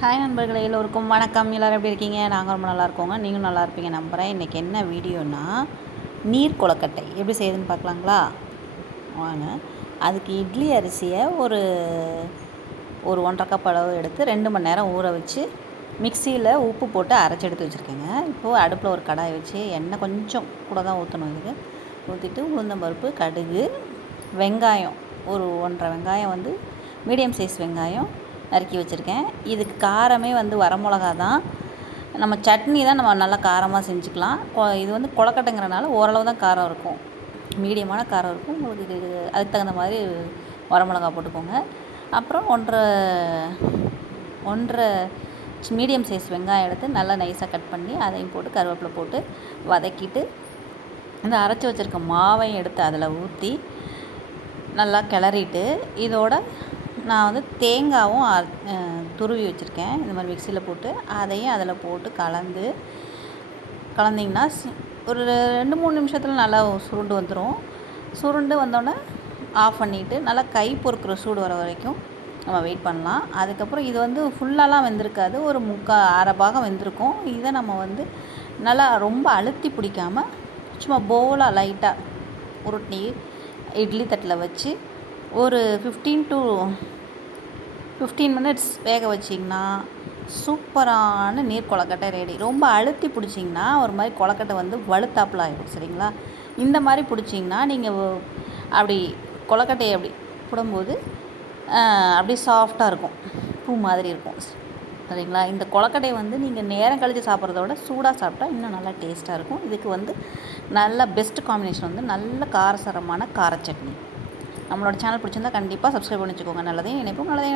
Hi நண்பர்களே, எல்லோருக்கும் வணக்கம். எல்லோரும் எப்படி இருக்கீங்க? நாங்கள் ரொம்ப நல்லா இருக்கோங்க. நீங்களும் நல்லா இருப்பீங்க நம்புகிறேன். இன்றைக்கி என்ன வீடியோனா, நீர் கொழுக்கட்டை எப்படி செய்யுதுன்னு பார்க்கலாங்களா? வாங்க. அதுக்கு இட்லி அரிசியை ஒரு 1.5 கப் அளவு எடுத்து 2 மணி நேரம் ஊற வச்சு மிக்சியில் உப்பு போட்டு அரைச்சி எடுத்து வச்சுருக்கேங்க. இப்போது அடுப்பில் ஒரு கடாய் வச்சு எண்ணெய் கொஞ்சம் கூட தான் ஊற்றணும். இதுக்கு ஊற்றிட்டு உளுந்தம்பருப்பு, கடுகு, வெங்காயம் ஒரு 1.5 வெங்காயம் வந்து மீடியம் சைஸ் வெங்காயம் நறுக்கி வச்சுருக்கேன். இதுக்கு காரமே வந்து வரமிளகா தான். நம்ம சட்னி தான் நம்ம நல்லா காரமாக செஞ்சுக்கலாம். இது வந்து கொழுக்கட்டைங்கிறனால ஓரளவு தான் காரம் இருக்கும், மீடியமான காரம் இருக்கும். உங்களுக்கு அதுக்கு தகுந்த மாதிரி வரமிளகா போட்டுக்கோங்க. அப்புறம் 1.5 மீடியம் சைஸ் வெங்காயம் எடுத்து நல்லா நைஸாக கட் பண்ணி அதையும் போட்டு கருவேப்பிலை போட்டு வதக்கிட்டு இந்த அரைச்சி வச்சுருக்க மாவையும் எடுத்து அதில் ஊற்றி நல்லா கிளறிட்டு, இதோட நான் வந்து தேங்காயும் துருவி வச்சுருக்கேன். இந்த மாதிரி மிக்சியில் போட்டு அதையும் அதில் போட்டு கலந்திங்கன்னா ஒரு 2-3 நிமிஷத்தில் நல்லா சுருண்டு வந்துடும். சுருண்டு வந்தோடனே ஆஃப் பண்ணிவிட்டு நல்லா கை பொறுக்கிற சூடு வர வரைக்கும் நம்ம வெயிட் பண்ணலாம். அதுக்கப்புறம் இது வந்து ஃபுல்லாலாம் வெந்திருக்காது, ஒரு அரை பாகம் வெந்திருக்கும். இதை நம்ம வந்து நல்லா ரொம்ப அழுத்தி பிடிக்காமல் சும்மா போலாக லைட்டாக உருட்டி இட்லி தட்டில் வச்சு ஒரு 15 மினிட்ஸ் வேக வச்சிங்கன்னா சூப்பரான நீர் கொழுக்கட்டை ரெடி. ரொம்ப அழுத்தி பிடிச்சிங்கன்னா ஒரு மாதிரி கொழுக்கட்டை வந்து வலுத்தாப்பில் ஆகிடும். சரிங்களா? இந்த மாதிரி பிடிச்சிங்கன்னா நீங்கள் அப்படி கொழுக்கட்டையை அப்படி போடும்போது அப்படியே சாஃப்டாக இருக்கும், பூ மாதிரி இருக்கும். சரிங்களா? இந்த கொழுக்கட்டையை வந்து நீங்கள் நேரம் கழித்து சாப்பிட்றத விட சூடாக சாப்பிட்டா இன்னும் நல்லா டேஸ்ட்டாக இருக்கும். இதுக்கு வந்து நல்ல பெஸ்ட் காம்பினேஷன் வந்து நல்ல காரசாரமான கார சட்னி. நம்மளோட சேனல் பிடிச்சிருந்தா கண்டிப்பாக சப்ஸ்கிரைப் பண்ணி வச்சுக்கோங்க. நல்லதையும் நினைப்போம், நல்லதையும்